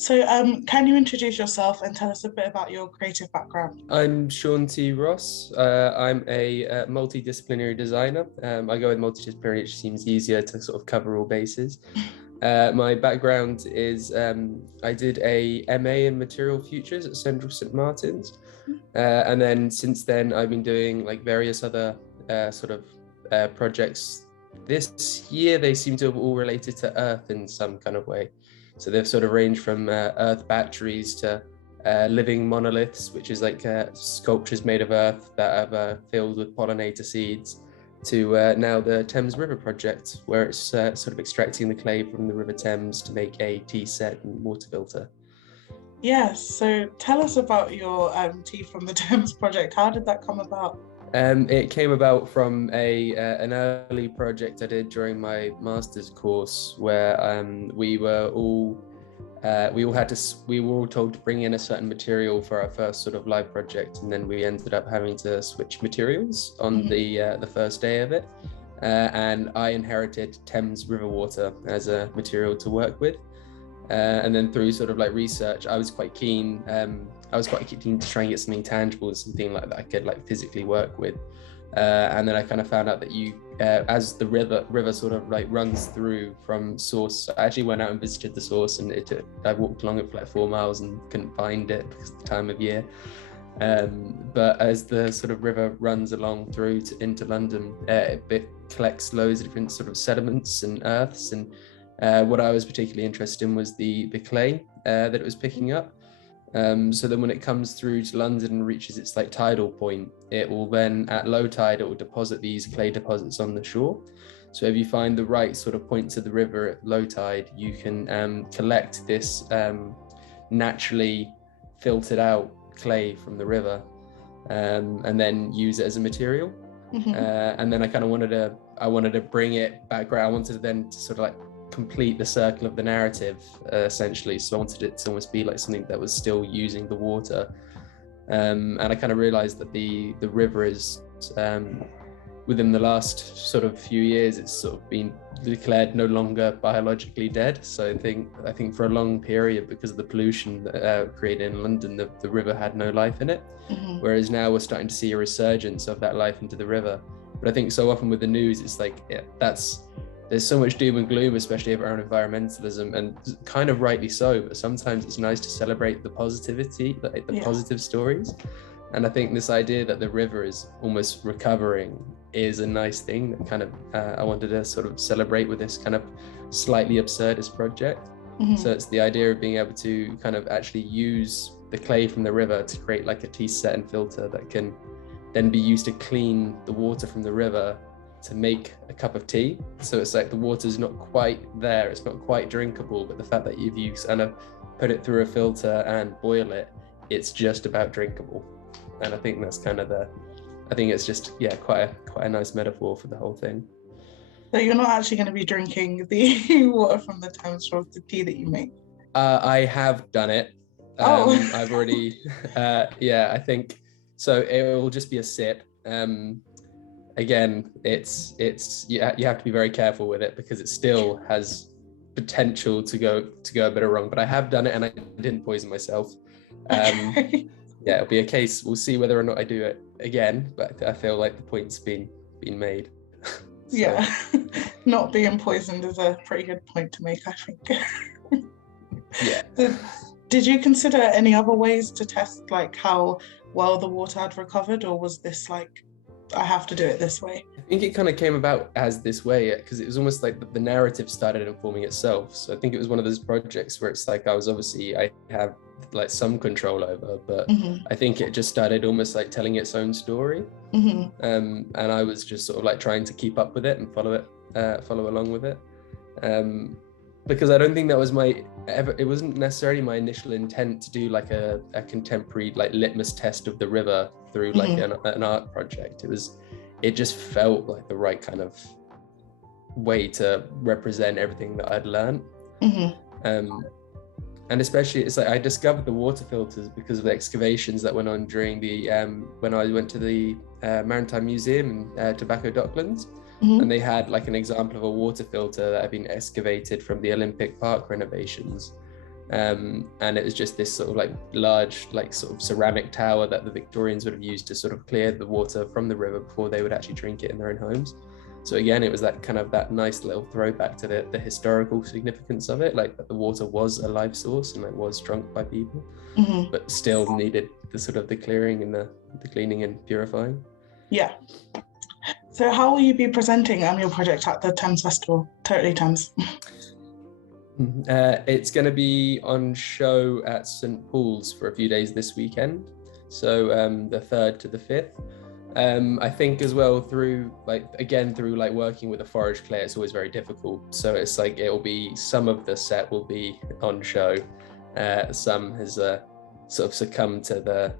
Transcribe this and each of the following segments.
So, can you introduce yourself and tell us a bit about your creative background? I'm Sean T. Ross. I'm a multi-disciplinary designer. I go with multidisciplinary, which seems easier to sort of cover all bases. My background is I did a MA in Material Futures at Central St. Martin's. And then since then, I've been doing like various other projects. This year, they seem to have all related to Earth in some kind of way. So they've sort of ranged from Earth batteries to living monoliths, which is like sculptures made of earth that are filled with pollinator seeds, to now the Thames River project, where it's sort of extracting the clay from the River Thames to make a tea set and water filter. Yes, so tell us about your Tea from the Thames project. How did that come about? It came about from an early project I did during my master's course, where we were all told to bring in a certain material for our first sort of live project, and then we ended up having to switch materials on the first day of it. And I inherited Thames river water as a material to work with. And then through sort of like research, I was quite keen to try and get something tangible, something like that I could like physically work with. And then I kind of found out that as the river sort of like runs through from source. I actually went out and visited the source, and I walked along it for like 4 miles and couldn't find it because of the time of year. But as the sort of river runs along through into London, it collects loads of different sort of sediments and earths, and what I was particularly interested in was the clay that it was picking up. So then when it comes through to London and reaches its like tidal point, it will then at low tide, it will deposit these clay deposits on the shore. So if you find the right sort of points of the river at low tide, you can collect this naturally filtered out clay from the river, and then use it as a material. And then I kind of wanted to bring it back. I wanted to then sort of like complete the circle of the narrative, essentially. So I wanted it to almost be like something that was still using the water. And I kind of realized that the river is, within the last sort of few years, it's sort of been declared no longer biologically dead. So I think for a long period, because of the pollution created in London, the river had no life in it. Whereas now we're starting to see a resurgence of that life into the river. But I think so often with the news, it's like, there's so much doom and gloom, especially around environmentalism, and kind of rightly so, but sometimes it's nice to celebrate the positivity, like the positive stories. And I think this idea that the river is almost recovering is a nice thing that kind of I wanted to sort of celebrate with this kind of slightly absurdist project. So it's the idea of being able to kind of actually use the clay from the river to create like a tea set and filter that can then be used to clean the water from the river to make a cup of tea. So it's like the water's not quite there, it's not quite drinkable, but the fact that if you kind of put it through a filter and boil it, it's just about drinkable. And I think that's kind of I think it's just, quite a nice metaphor for the whole thing. So you're not actually going to be drinking the water from the Thames from the tea that you make? I have done it. I've already, I think, so it will just be a sip. Again, it's you have to be very careful with it because it still has potential to go a bit wrong. But I have done it and I didn't poison myself. It'll be a case. We'll see whether or not I do it again. But I feel like the point's been made. So. Yeah, not being poisoned is a pretty good point to make, I think. Yeah. Did you consider any other ways to test like how well the water had recovered, or was this like, I have to do it this way? I think it kind of came about as this way because it was almost like the narrative started informing itself. So I think it was one of those projects where it's like I have like some control over, but I think it just started almost like telling its own story. And I was just sort of like trying to keep up with it and follow along with it. Because I don't think that was it wasn't necessarily my initial intent to do like a contemporary like litmus test of the river through like an art project. It just felt like the right kind of way to represent everything that I'd learned. And especially it's like I discovered the water filters because of the excavations that went on during the when I went to the Maritime Museum in Tobacco Docklands. And they had like an example of a water filter that had been excavated from the Olympic Park renovations. And it was just this sort of like large, like sort of ceramic tower that the Victorians would have used to sort of clear the water from the river before they would actually drink it in their own homes. So again, it was that kind of that nice little throwback to the historical significance of it, like that the water was a life source and like was drunk by people, but still needed the sort of the clearing and the cleaning and purifying. Yeah. So how will you be presenting your project at the Thames Festival, Totally Thames? It's going to be on show at St Paul's for a few days this weekend, so the 3rd to the 5th. I think as well through working with a forage clay, it's always very difficult. So it's like it'll be some of the set will be on show. Some has sort of succumbed to the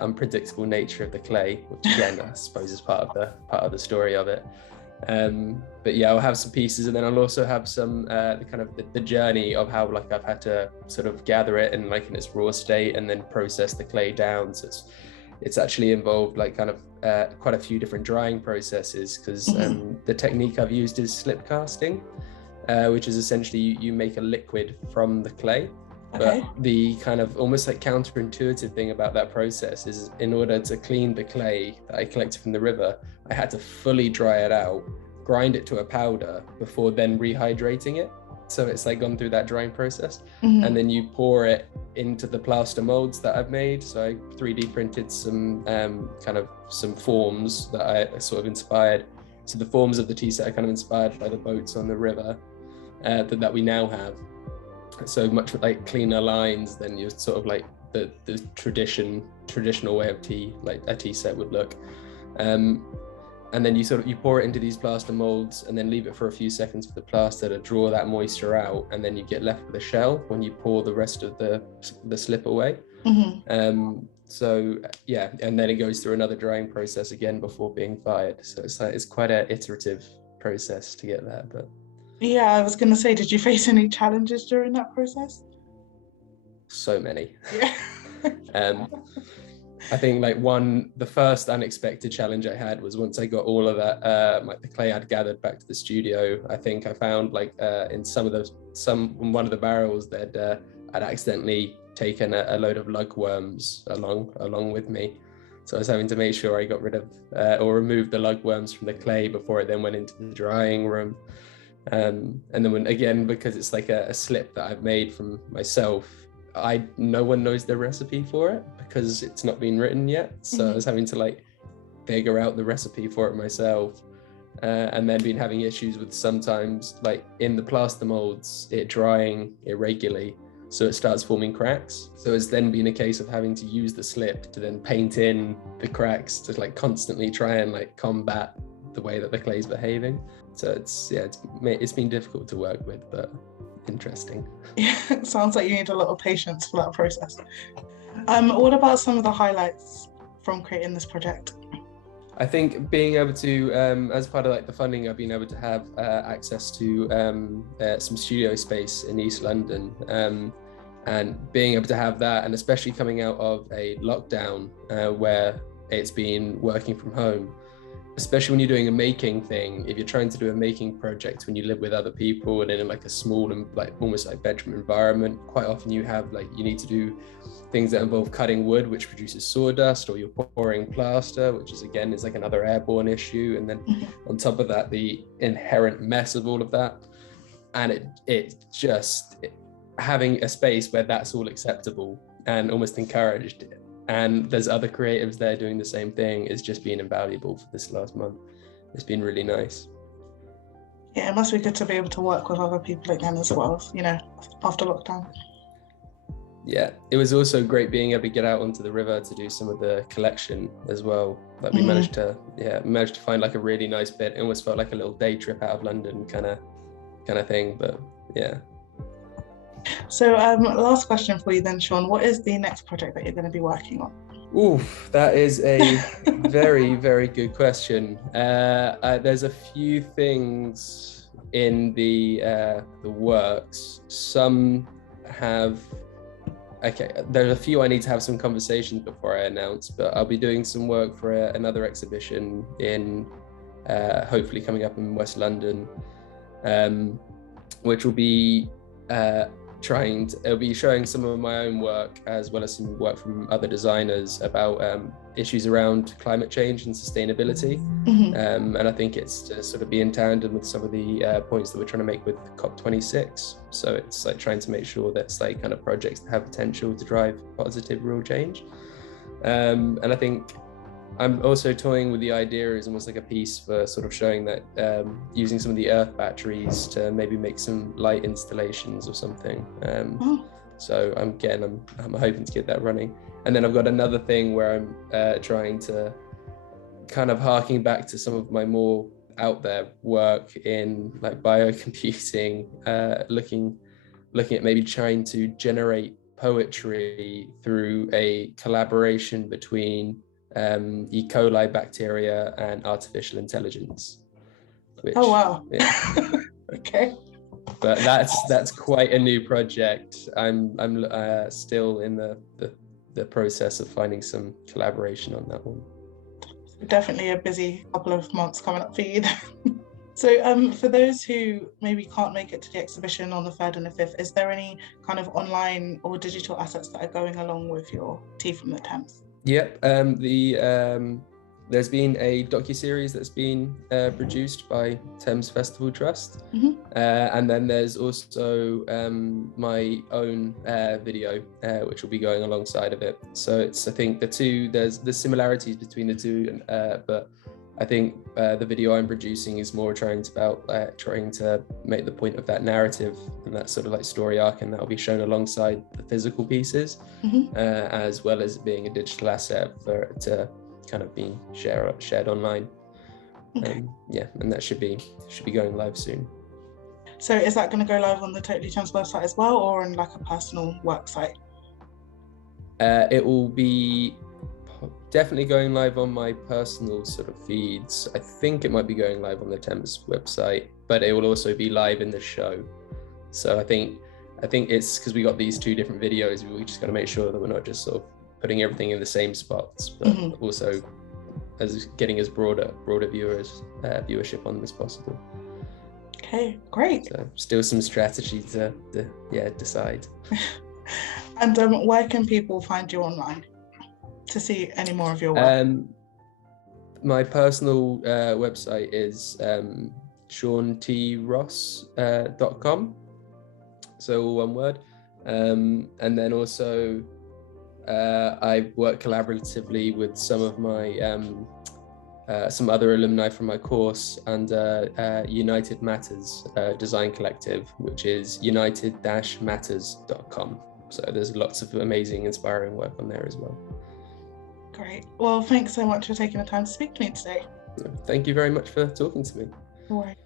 unpredictable nature of the clay, which again I suppose is part of the story of it. But yeah, I'll have some pieces, and then I'll also have some the journey of how like I've had to sort of gather it in like in its raw state and then process the clay down. So it's actually involved like kind of quite a few different drying processes, because the technique I've used is slip casting, which is essentially you make a liquid from the clay. Okay. But the kind of almost like counterintuitive thing about that process is, in order to clean the clay that I collected from the river, I had to fully dry it out, grind it to a powder before then rehydrating it. So it's like gone through that drying process, and then you pour it into the plaster molds that I've made. So I 3D printed some some forms that I sort of inspired. So the forms of the tea set are kind of inspired by the boats on the river that we now have. So much like cleaner lines than your sort of like the traditional way of tea, like a tea set would look. And then you pour it into these plaster molds and then leave it for a few seconds for the plaster to draw that moisture out, and then you get left with a shell when you pour the rest of the slip away. So yeah, and then it goes through another drying process again before being fired. So it's quite an iterative process to get there. But yeah, I was going to say, did you face any challenges during that process? So many. Yeah. I think the first unexpected challenge I had was once I got all of that, the clay I'd gathered back to the studio. I think I found in one of the barrels that I'd accidentally taken a load of lugworms along with me. So I was having to make sure I got rid of or removed the lugworms from the clay before it then went into the drying room. And then because it's like a slip that I've made from myself, no one knows the recipe for it because it's not been written yet. So I was having to figure out the recipe for it myself, and then been having issues with sometimes in the plaster molds it drying irregularly, so it starts forming cracks. So it's then been a case of having to use the slip to then paint in the cracks to constantly try and combat the way that the clay's behaving. So it's been difficult to work with, but interesting. Yeah, it sounds like you need a lot of patience for that process. What about some of the highlights from creating this project? I think being able to, as part of the funding, I've been able to have access to some studio space in East London, and being able to have that, and especially coming out of a lockdown where it's been working from home, especially when you're doing a making thing. If you're trying to do a making project when you live with other people and in a small and almost bedroom environment, quite often you have you need to do things that involve cutting wood, which produces sawdust, or you're pouring plaster, which is another airborne issue. And then on top of that, the inherent mess of all of that. And having a space where that's all acceptable and almost encouraged, and there's other creatives there doing the same thing, is just been invaluable for this last month. It's been really nice. Yeah, it must be good to be able to work with other people again as well, after lockdown. Yeah, it was also great being able to get out onto the river to do some of the collection as well. We managed to find a really nice bit. It almost felt like a little day trip out of London kind of thing, but yeah. So last question for you then, Sean, what is the next project that you're going to be working on? Oof, that is a very, very good question. There's a few things in the works. Some have, there's a few I need to have some conversations before I announce, but I'll be doing some work for another exhibition in hopefully coming up in West London, which will be it'll be showing some of my own work as well as some work from other designers about issues around climate change and sustainability. And I think it's to sort of be in tandem with some of the points that we're trying to make with COP26. So it's like trying to make sure that it's like kind of projects that have potential to drive positive real change. And I think I'm also toying with the idea as almost like a piece for sort of showing that using some of the earth batteries to maybe make some light installations or something. So I'm hoping to get that running. And then I've got another thing where I'm trying to kind of harking back to some of my more out there work in like biocomputing, looking at maybe trying to generate poetry through a collaboration between E. coli bacteria and artificial intelligence. Which, oh wow! Yeah. Okay. But that's quite a new project. I'm still in the process of finding some collaboration on that one. Definitely a busy couple of months coming up for you then. So for those who maybe can't make it to the exhibition on the 3rd and the 5th, is there any kind of online or digital assets that are going along with your Tea from the Thames? Yep, there's been a docuseries that's been produced by Thames Festival Trust, and then there's also my own video, which will be going alongside of it. So it's, I think there's the similarities between the two, but I think the video I'm producing is more trying to make the point of that narrative and that sort of like story arc, and that will be shown alongside the physical pieces, as well as being a digital asset to kind of being shared online. And that should be going live soon. So is that going to go live on the Totally Thames website as well, or on like a personal work site? It will be definitely going live on my personal sort of feeds. I think it might be going live on the Thames website, but it will also be live in the show. So I think it's because we got these two different videos, we just got to make sure that we're not just sort of putting everything in the same spots, but also as getting as broader viewership on them as possible. Okay, great. So still some strategy to decide. And where can people find you online to see any more of your work? My personal website is seantross.com, so all one word. And then also I work collaboratively with some of my some other alumni from my course under United Matters Design Collective, which is united-matters.com. So there's lots of amazing, inspiring work on there as well. Great. Well, thanks so much for taking the time to speak to me today. Thank you very much for talking to me. All right.